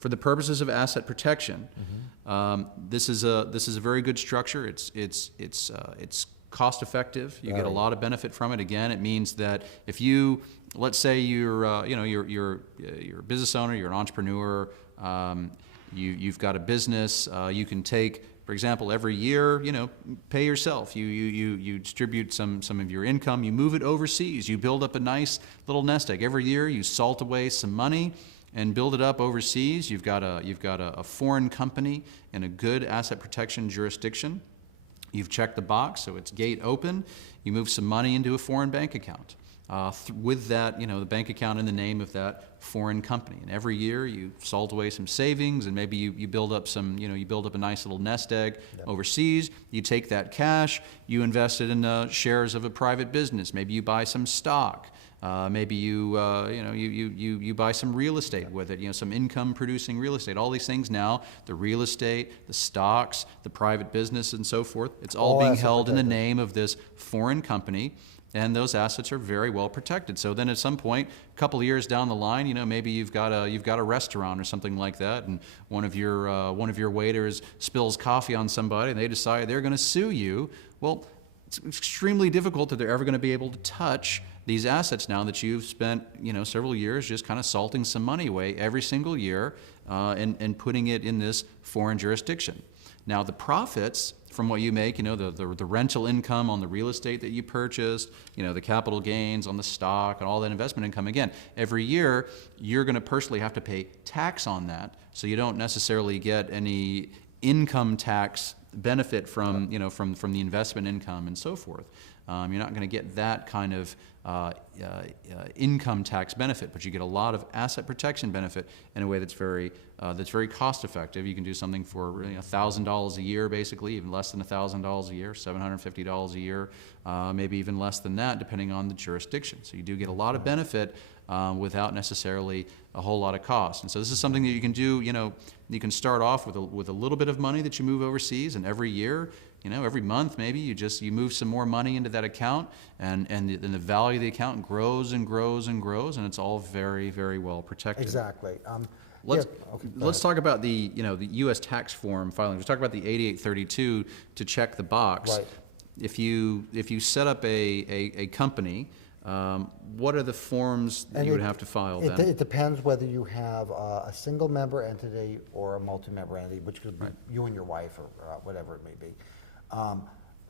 For the purposes of asset protection, this is a very good structure. It's cost effective. You get a lot of benefit from it. Again, it means that if you, let's say you're a business owner, you're an entrepreneur, you've got a business, you can take, for example, every year, pay yourself. You distribute some of your income, you move it overseas, you build up a nice little nest egg. Every year you salt away some money and build it up overseas. You've got a foreign company in a good asset protection jurisdiction. You've checked the box, so it's gate open. You move some money into a foreign bank account. With that, the bank account in the name of that foreign company. And every year you salt away some savings, and maybe you build up you build up a nice little nest egg overseas. You take that cash, you invest it in shares of a private business. Maybe you buy some stock. Maybe you buy some real estate with it, some income producing real estate. All these things now, the real estate, the stocks, the private business and so forth, it's all being held in the name of this foreign company, and those assets are very well protected. So then at some point, a couple of years down the line, maybe you've got a restaurant or something like that, and one of your waiters spills coffee on somebody and they decide they're going to sue you. Well, it's extremely difficult that they're ever going to be able to touch these assets now that you've spent several years just kind of salting some money away every single year and putting it in this foreign jurisdiction. Now the profits from what you make, the rental income on the real estate that you purchased, the capital gains on the stock and all that investment income, again, every year you're going to personally have to pay tax on that, so you don't necessarily get any income tax benefit from from the investment income and so forth. You're not going to get that kind of income tax benefit, but you get a lot of asset protection benefit in a way that's very cost effective. You can do something for $1,000 a year, basically, even less than $1,000 a year, $750 a year, maybe even less than that, depending on the jurisdiction. So you do get a lot of benefit without necessarily a whole lot of cost. And so this is something that you can do. You can start off with a little bit of money that you move overseas, and every year, every month maybe you move some more money into that account, and the value of the account grows and grows and grows, and it's all very, very well protected. Exactly. Let's talk about the the U.S. tax form filing. We talked about the 8832 to check the box. Right. If you set up a company, what are the forms that you would have to file then? It depends whether you have a single member entity or a multi-member entity, which could be you and your wife or whatever it may be.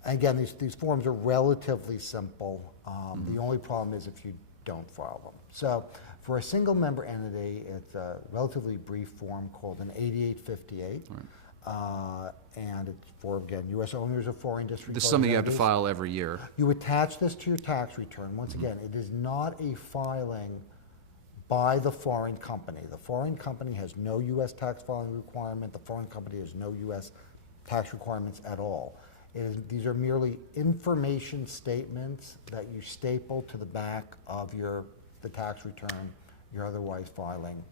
Again, these forms are relatively simple. The only problem is if you don't file them. So for a single member entity, it's a relatively brief form called an 8858. And it's for, again, U.S. owners of foreign disregarded This is something you have to entities. file every year. You attach this to your tax return. Once again, it is not a filing by the foreign company. The foreign company has no U.S. tax filing requirement. The foreign company has no U.S. tax requirements at all. These are merely information statements that you staple to the back of the tax return you're otherwise filing,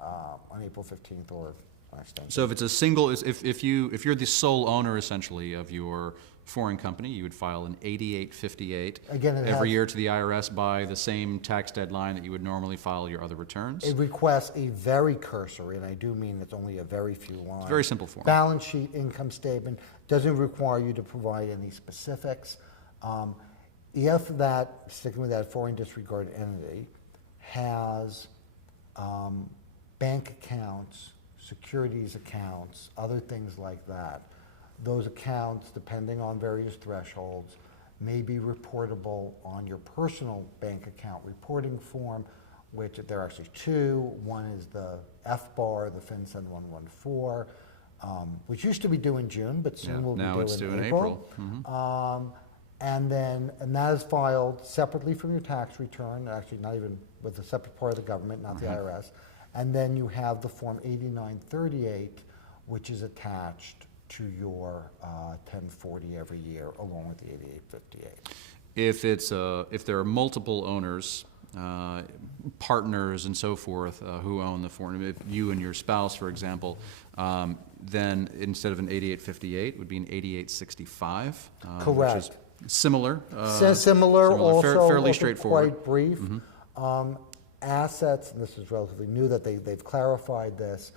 on April 15th or last time. So if it's a single, if you're the sole owner essentially of your foreign company, you would file an 8858 every year to the IRS by the same tax deadline that you would normally file your other returns. It requests a very cursory, and I do mean it's only a very few lines. Very simple form. Balance sheet, income statement, doesn't require you to provide any specifics. If that, sticking with that foreign disregarded entity, has bank accounts, securities accounts, other things like that, those accounts, depending on various thresholds, may be reportable on your personal bank account reporting form, which there are actually two. One is the FBAR, the FinCEN 114, which used to be due in June, but soon will be due in April. And that is filed separately from your tax return, actually not even with a separate part of the government, not the IRS. And then you have the Form 8938, which is attached to your 1040 every year, along with the 8858. If there are multiple owners, partners and so forth, who own the foreign, if you and your spouse, for example, then instead of an 8858, it would be an 8865. Correct. Which is similar. Similar, also fairly straightforward. quite brief. assets, and this is relatively new that they've clarified this,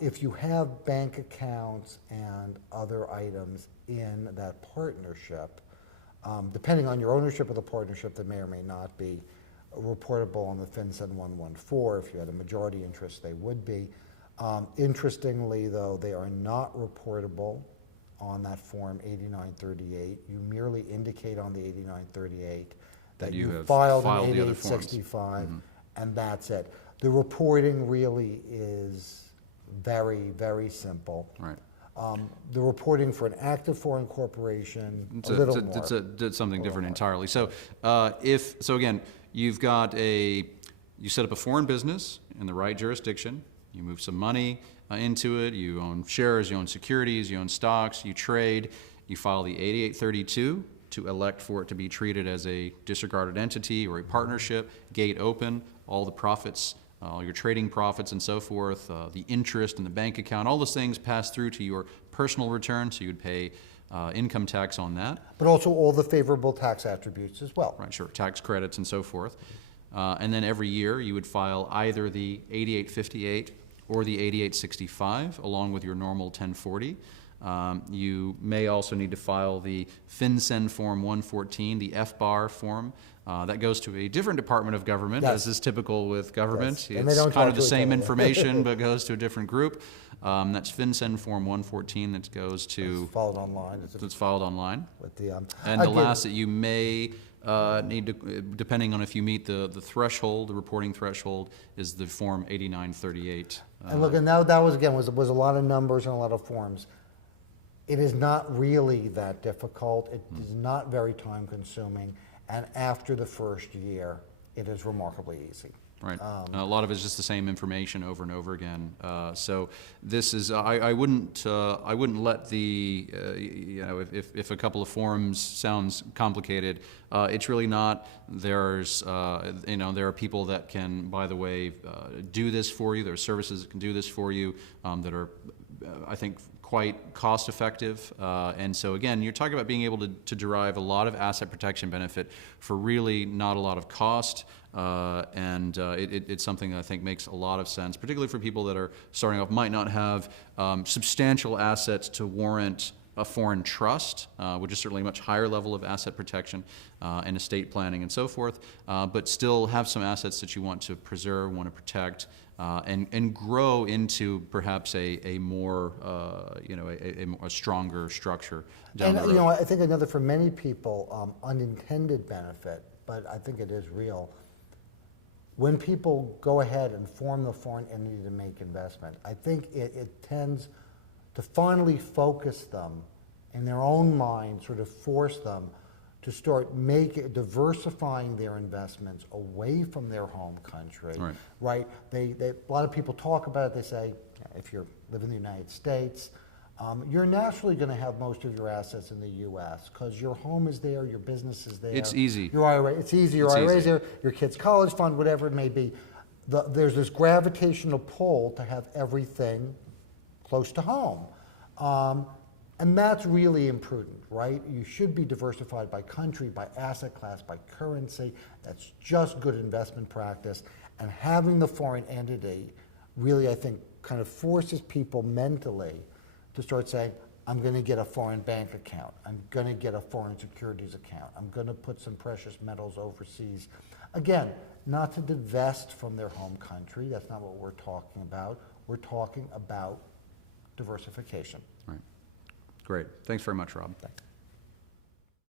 if you have bank accounts and other items in that partnership, depending on your ownership of the partnership, that may or may not be reportable on the FinCEN 114. If you had a majority interest, they would be. Interestingly, though, they are not reportable on that Form 8938. You merely indicate on the 8938 that you have filed an filed the other forms. 8865, and that's it. The reporting really is very, very simple. Right. The reporting for an active foreign corporation, a little more. It's something different entirely. So again, you set up a foreign business in the right jurisdiction, you move some money into it, you own shares, you own securities, you own stocks, you trade, you file the 8832 to elect for it to be treated as a disregarded entity or a partnership, gate open, all the profits, all your trading profits and so forth, the interest in the bank account, all those things pass through to your personal return, so you'd pay income tax on that. But also all the favorable tax attributes as well. Right, sure, tax credits and so forth. And then every year you would file either the 8858 or the 8865 along with your normal 1040. You may also need to file the FinCEN Form 114, the FBAR form. That goes to a different department of government, Yes. as is typical with government. Yes. And they It's don't kind talk of the to each same other. information, but goes to a different group. That's FinCEN Form 114 that goes to, It's filed online. that's filed online. With the, And the again, last that you may need to, depending on if you meet the threshold, the reporting threshold, is the Form 8938. And look, and that was, again, was a lot of numbers and a lot of forms. It is not really that difficult. It is not very time consuming. And after the first year, it is remarkably easy. Right. A lot of it's just the same information over and over again. So this is, I wouldn't let the, if a couple of forms sounds complicated, it's really not. There's, there are people that can, by the way, do this for you. There are services that can do this for you that are, I think, quite cost effective. And so again, you're talking about being able to derive a lot of asset protection benefit for really not a lot of cost. It's something that I think makes a lot of sense, particularly for people that are starting off, might not have substantial assets to warrant a foreign trust, which is certainly a much higher level of asset protection and estate planning and so forth, but still have some assets that you want to preserve, want to protect, and grow into perhaps a more, a stronger structure down the road. I think another, for many people, unintended benefit, but I think it is real. When people go ahead and form the foreign entity to make investment, I think it tends to finally focus them in their own mind, sort of force them to start diversifying their investments away from their home country. Right? A lot of people talk about it. They say, if you live in the United States, you're naturally going to have most of your assets in the U.S. because your home is there, your business is there. It's easy. Your IRA, it's easy. Your IRA is there. Your kid's college fund, whatever it may be. There's this gravitational pull to have everything close to home. And that's really imprudent, right? You should be diversified by country, by asset class, by currency. That's just good investment practice. And having the foreign entity really, I think, kind of forces people mentally to start saying, I'm going to get a foreign bank account. I'm going to get a foreign securities account. I'm going to put some precious metals overseas. Again, not to divest from their home country. That's not what we're talking about. We're talking about diversification. Right. Great. Thanks very much, Rob. Thanks.